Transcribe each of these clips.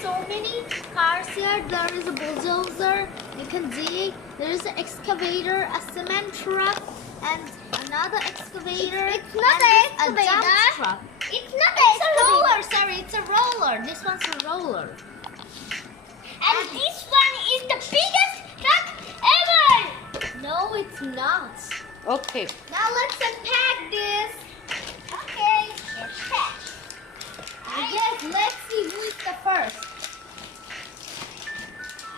so many cars here. There is a bulldozer, you can dig. There is an excavator, a cement truck, and another excavator. It's not an excavator. A dump truck. It's not It's an a roller, excavator. sorry, it's a roller. This one's a roller. And this one is the biggest truck ever. No, it's not. Okay. Now let's unpack this. Okay, it's packed. I guess let's see who is the first.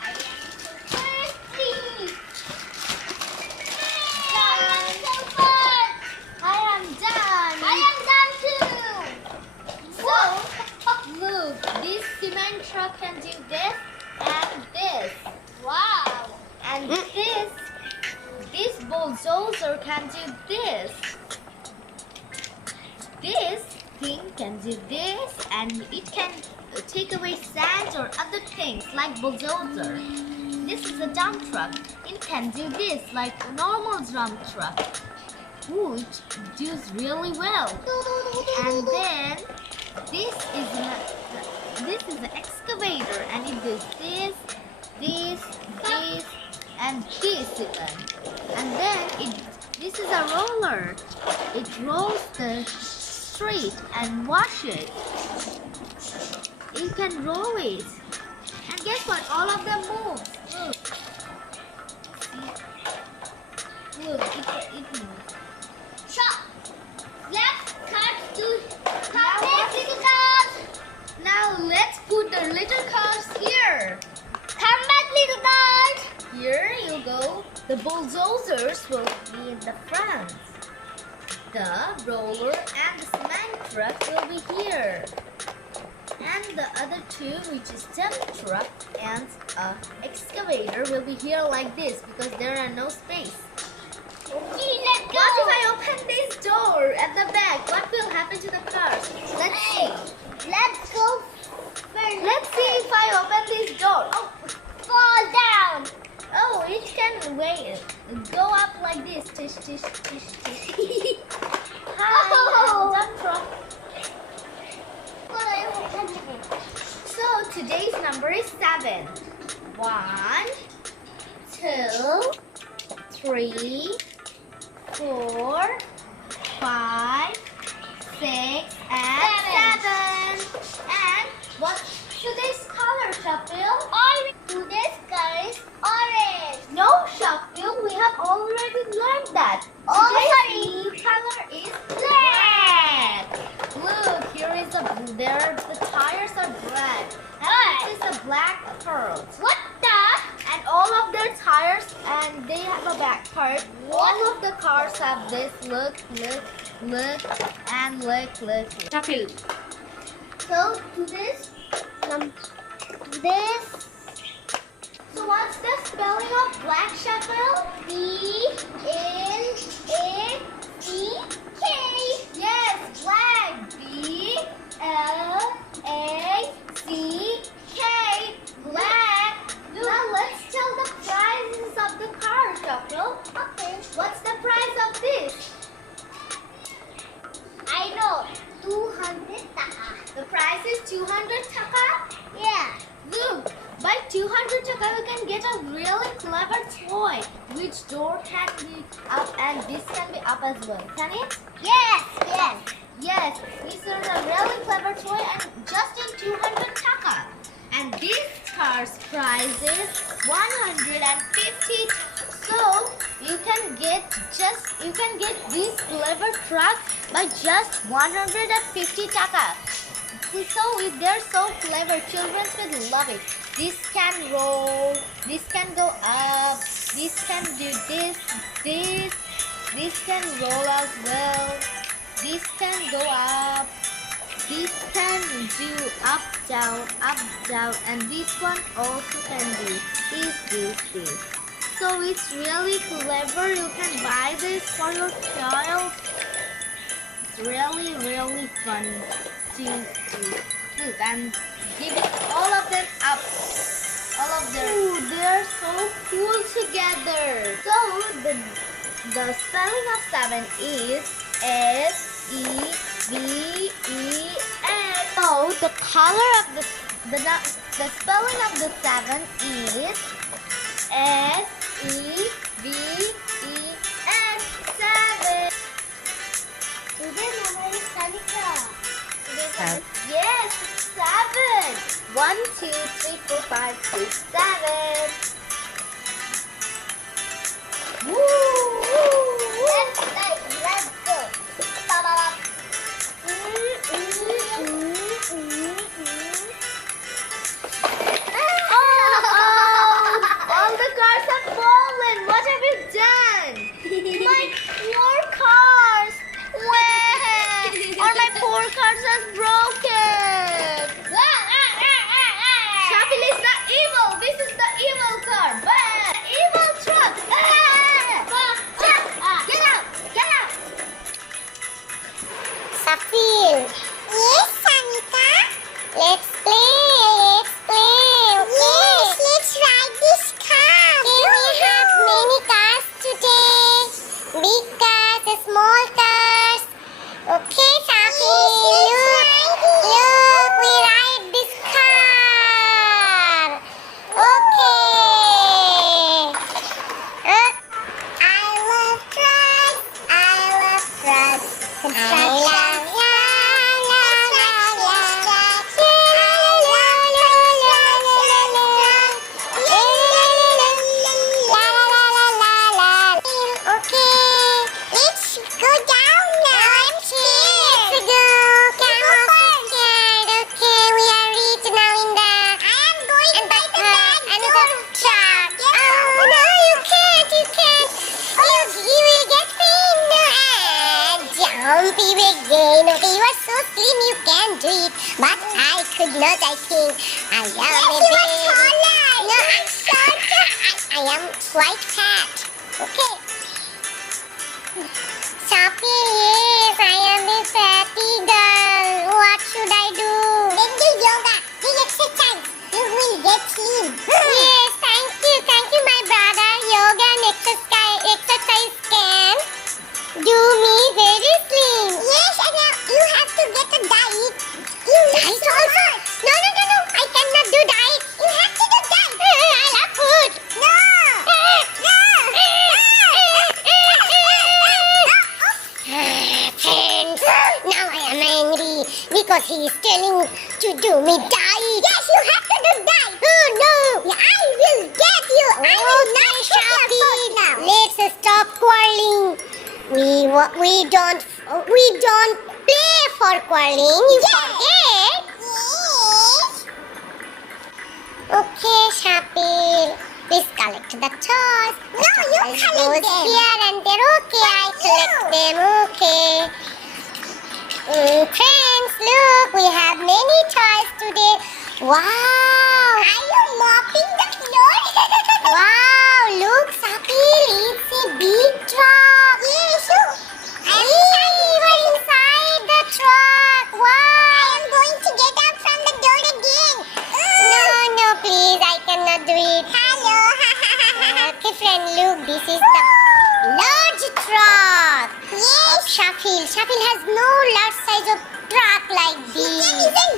I am the thirsty. Done. So fun. I am done. I am done too. So, look, this cement truck can do this and this. Wow. And this bulldozer can do this. This thing can do this, and it can take away sand or other things like bulldozer. This is a dump truck. It can do this like a normal dump truck. Ooh, it does really well. And then this is an excavator, and it does this, and this even. And then this is a roller. It rolls the street and wash it. You can roll it. And guess what? All of them move. Look, it moves. Shop. Let's cut next little cars. Now let's put the little cars here. Come back, little cars. Here you go. The bulldozers will be in the front. The roller and the cement truck will be here. And the other two, which is dump truck and excavator, will be here like this because there are no space. Okay, let's go. What if I open this door at the back? What will happen to the cars? Let's see. Let's go first. Let's see if I open this door. Oh, Fall down. oh, it can wait. Go up like this. Tish, tish, tish, tish. Hi, Oh. dump truck. But I opened it. So today's number is 7. 1, 2, 3, 4, 5, 6, and 7. And what's today's color, Shafil? Orange. Today's color is orange. No, Shafil, we have already learned that. Oh, Today's sorry. new color is black. Look, here is the tires are black. And this is a black part. What the? And all of their tires, and they have a back part. All of the cars have this. Look, and look. Shafil. So to this. So what's the spelling of black, Shafil? B-N-A-C-K. Yes, black. B-L-A-C-K. Black. Now let's tell the prices of the car, Shafil. Okay. What's the price of this? I know. 200 taka. The price is 200 taka. Yeah. Look, by 200 taka we can get a really clever toy. Which door can be up and this can be up as well. Can it? Yes. Yes, this is a really clever toy and just in 200 taka. And this car's price is 150. So you can get this clever truck by just 150 taka. So they're so clever. Children will love it. This can roll. This can go up. This can do this. This can roll as well. This can go up. This can do up, down, and this one also can do this. So it's really clever. You can buy this for your child. It's really fun to do. Look, I'm giving all of them up. All of them. Ooh, they're so cool together. So the spelling of 7 is S-E-V-E-N. So the color of the The spelling of the 7 is S-E-V-E-N. 7. Today's number is Sanika. Yes, 7. 1, 2, 3, 4, 5, 6, 7. Woo! Let's go. All the cars have fallen. What have you done? My poor cars. Where? Or my poor cars are broken. Shafil is the evil. This is the evil car. Evil truck. Get out. Get out. Shafil. Yes, Sanika. Let's play. Yes, let's ride this car. Okay, we have many cars today. Big cars, small cars. Okay, Shafil. Look, we ride this car. Okay. I love trucks. Again. Okay, you are so slim, you can do it. But I could not, I think. I am a bit. No, I'm short. I am quite fat. Okay. Shafil, yes, I am a fatty girl. What should I do? Then do yoga. Do exercise. You will get slim. Yes, thank you, my brother. Yoga and exercise can do me very slim. Yes, and you have to get a diet. Diet also? No. I cannot do diet. You have to do diet. I love food. No. Friends, now I am angry because he is telling to do me diet. Yes, you have to do diet. Oh no. I will get you. I will not shop now. Let's stop quarreling. We don't play for quarreling. You forget. Yes. Okay, Shafil. Please collect the toys. No, you collect them. Here and there. Okay, I collect them. Okay. Friends, look, we have many toys today. Wow. Are you mopping the floor? Wow, look, Shafil, it's a big truck. Yes, we're inside the truck. Wow. I am going to get out from the door again. No, please, I cannot do it. Hello. Okay, friend, look, this is the large truck. Yes. Shafil has no large size of truck like this.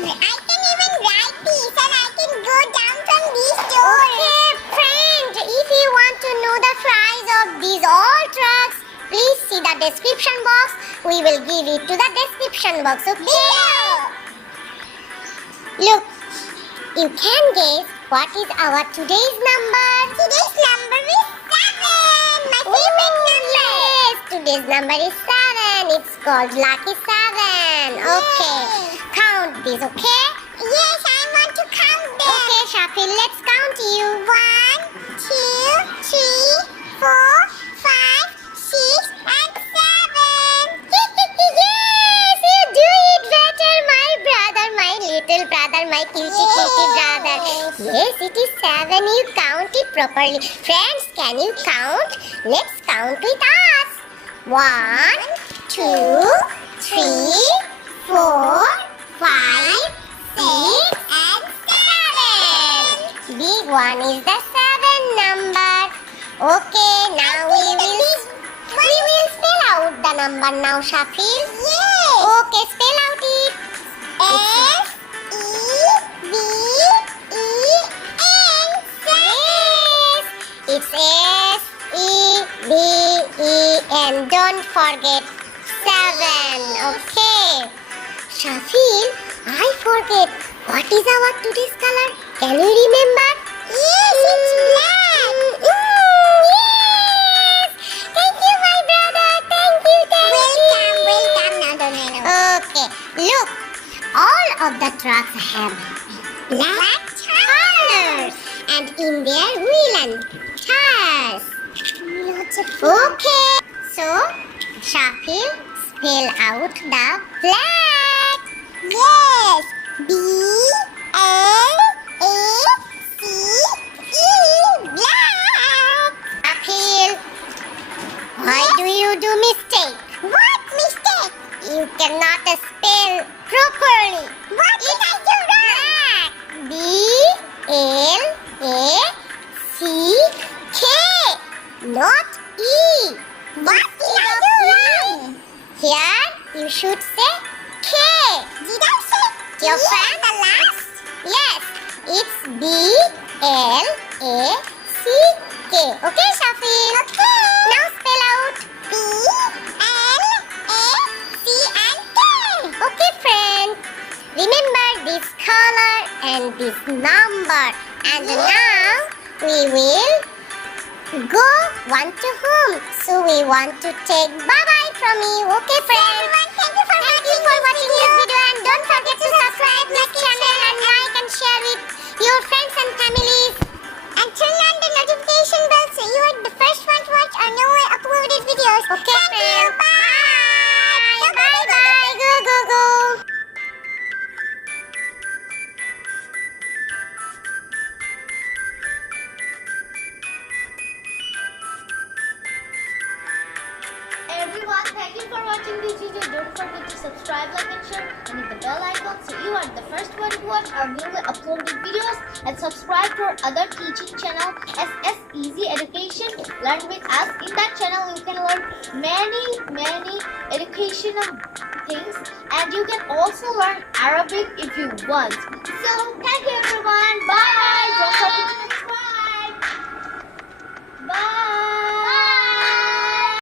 I can even ride this and I can go down from this door. Okay, friend, if you want to know the price of these all trucks, please see the description box. We will give it to the description box, okay? Look, you can guess what is our today's number. Today's number is 7. My favorite number. Yes, today's number is 7. It's called Lucky 7. Okay, count this, okay? Yes, I want to count them. Okay, Shafil, let's count you. 1, 2, 3, 4, 5, 6, and 7. Yes, you do it better, my brother, my little brother, my cutie brother. Yes, it is 7. You count it properly. Friends, can you count? Let's count with us. 1, 2, 3, 4, 5, 6, and 7. Big one is the 7 number. Okay, now we will spell out the number now, Shafil. Yes. Okay, spell out it. S-E-V-E And don't forget 7. Okay. Shafil, I forget. What is our today's color? Can you remember? Yes, it's black. Yes. Thank you, my brother. Thank you. Welcome. Now don't Okay. Look, all of the trucks have black tires, and in their wheel and tires. Okay. So, Shafil, spell out the black. Yes. B-L-A-C-E. Black. Shafil, why do you do mistake? What mistake? You cannot spell properly. What did I do wrong? B-L-A-C-K. Not E. What did I do wrong? Here you should say K. Did I say your friend the last? Yes, it's B-L-A-C-K. Okay, Shafil? Okay. Now spell out B-L-A-C-K. Okay, friend. Remember this color and this number. And now we will go one to home. So we want to take bye-bye from you. Okay, friends? Thank you for watching this video. And don't forget to subscribe this channel and like and share with your friends and families. And turn on the notification bell so you are the first one to watch our newly uploaded videos. Okay, friends? Bye. Bye-bye. Go. Everyone, thank you for watching this video. Don't forget to subscribe, like and share, and hit the bell icon so you are the first one to watch our newly uploaded videos. And subscribe to our other teaching channel, SS Easy Education. Learn with us. In that channel you can learn many educational things, and you can also learn Arabic if you want. So thank you everyone. Bye. Don't forget to subscribe. Bye.